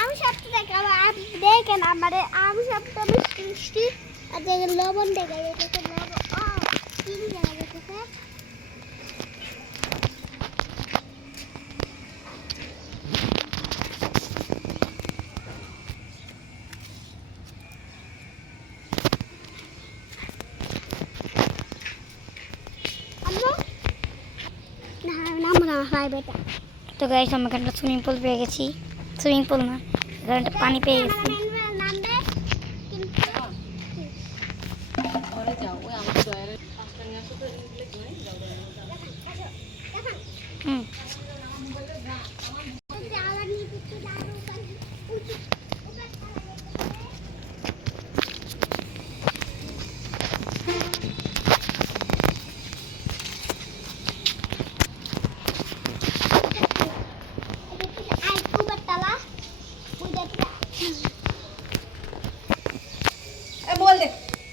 আমি সবটা দেখেন আমার আমি সবটা মিষ্টি আর দেখেন লবণ দেখা যেতেছে লবণ কি দেখা যেতেছে তো গাইস আমরা এখানে সুইমিং পুল পেয়ে গেছি, সুইমিং পুল না এখানে একটা পানি পেয়ে গেছি। হুম बोल दे।